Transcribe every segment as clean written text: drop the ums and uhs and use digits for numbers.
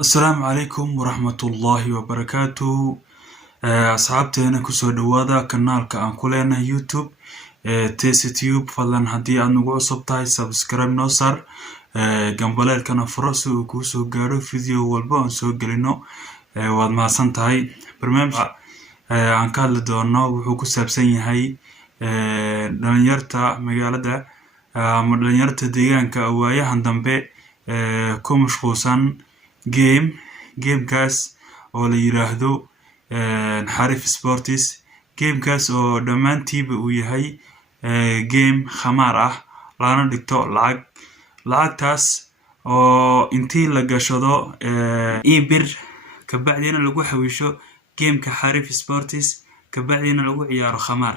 السلام عليكم ورحمة الله وبركاته. أصحابتنا كسر دوادا كنالك أنكولنا يوتيوب تيس تيوب فلان هدي أنو عصبتاي سبسكرايب نوصر جنبالك كنا فرص وكوسو جارو فيديو والبا نسوي جرينو واد ما سنتهاي برنامج عن كل دورنا وحكو سبسين هاي دنيرتا مجالدا مدنيرتا ديان كأوايا هندمبي كومش خوسان جيم كاس oo la yiraahdo Harif Sports game kaas oo dhamaantiiba uu yahay game khamaar ah lana dhigto lacagtaas oo intii la gashado ibir ka bacdina lagu xawisho gameka Harif Sports ka bacdina lagu ciyaaro khamaar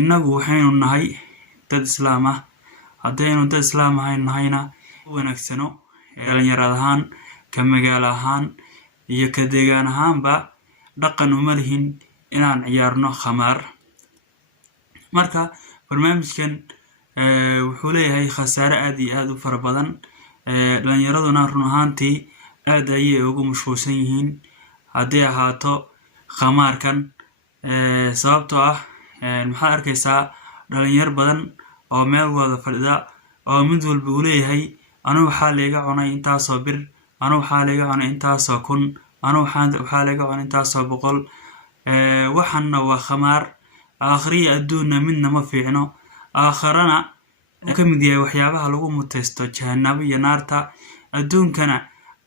inagu waxaynu nahay dad islaam ah hadaynu dad islaam ahayna wanaagsano dhalinyaradahan ka magaalo ahaan iyo ka deegaan ahaanba dhaqan uma lihin inaan ciyaarno khamaar marka barnaamijkan wuxuu leeyahay khasaare aad iyo aad u fara badan dhalinyaraduna run ahaantii aad ayay ugu mashquulsan yihiin haddii ahaato khamaarkan sababtoo ah maxaa arkaysaa dhalinyar badan oo meel wada fadhida oo mid walba uu leeyahay anigu waxaa leega cunay intaasoo bir anigu waxaa leega cunay intaasoo kun anigu waxaa leega cunay intaasoo boqol waxana waa khamaar aakhiriya adduunna midna ma fiicno aakharana ka mid yahay waxyaabaha lagu muteysto jahannamo iyo naarta adduunkana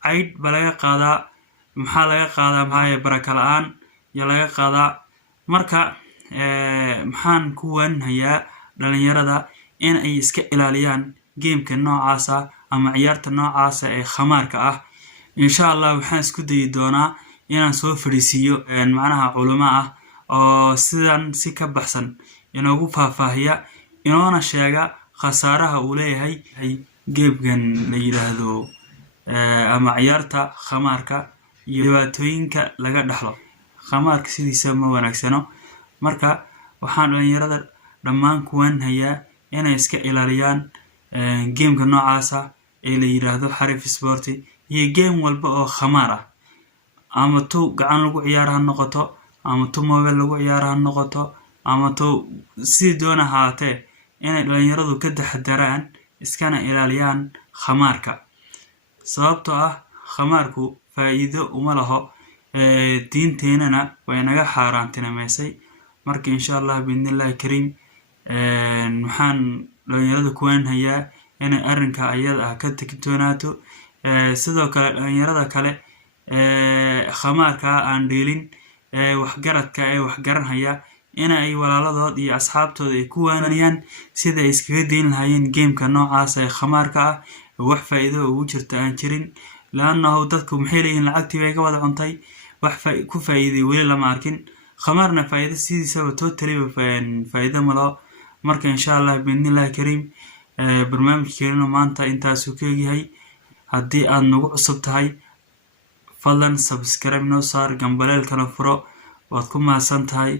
cayd ba laga qaadaa maxaa baraka la'aan ya laga qaadaa marka maxaan ku waanhayaa dhalinyarada in ay iska ilaaliyaan gameka noocaasa ama ciyaarta noocaasa ee khamaarka ah insha Allah waxaan isku dayi doonaa inaan soo fariisiyo macnaha culimo ah oo sidan si ka baxsan inoogu faahfaahiya inoona sheega khasaaraha uu leeyahay gamekan la yiraahdo ama ciyaarta khamaarka iyo dhibaatooyinka laga dhaxlo khamaarka sidiisa ma wanaagsano marka waxaan dhalinyarada dhammaan ku waanhayaa inay iska ilaaliyaan gameka noocaasa ee la yiraahdo Harif Sports iyo game walba oo khamaar ah ama tu gacan lagu ciyaaraha noqoto ama tu mobile lagu ciyaaraha noqoto ama tu si doona haatee inay dhalinyaradu ka taxadaraan iskana ilaaliyaan khamaarka sababtoo ah khamaarku faa'iido uma laho diinteenana way naga xaaraantinameysay marka insha Allah biidnillahi kariim waxaan dhalinyarada ku waanhayaa inay arrinka ayada ah ka tagtoonaato sidoo kale dhalinyarada kale khamaarka aan dheelin waxgaradka ay wax garanhaya in ay walaaladood iyo asxaabtooda ay ku waanayaan sida ay iskaga deyn lahaayeen gameka noocaas ee khamaarka ah wax faa'iido ugu jirta aan jirin laanahu dadku maxay leeyihiin lacagtii bay ka wada cuntay wax ku faa'iiday weli lama arkin khamaarna faa'iido sidiisaba totally faa'iido ma laho marka insha Allah biidnillahi kariim barnaamijkeena maanta intaas uu ka yahay haddii aad nagu cusub tahay fadlan subscribe noo saar gambaleelkana furo waad ku mahadsan tahay.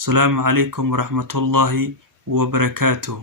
Asalaamu calaykum waraxmatullaahi wabarakaatuh.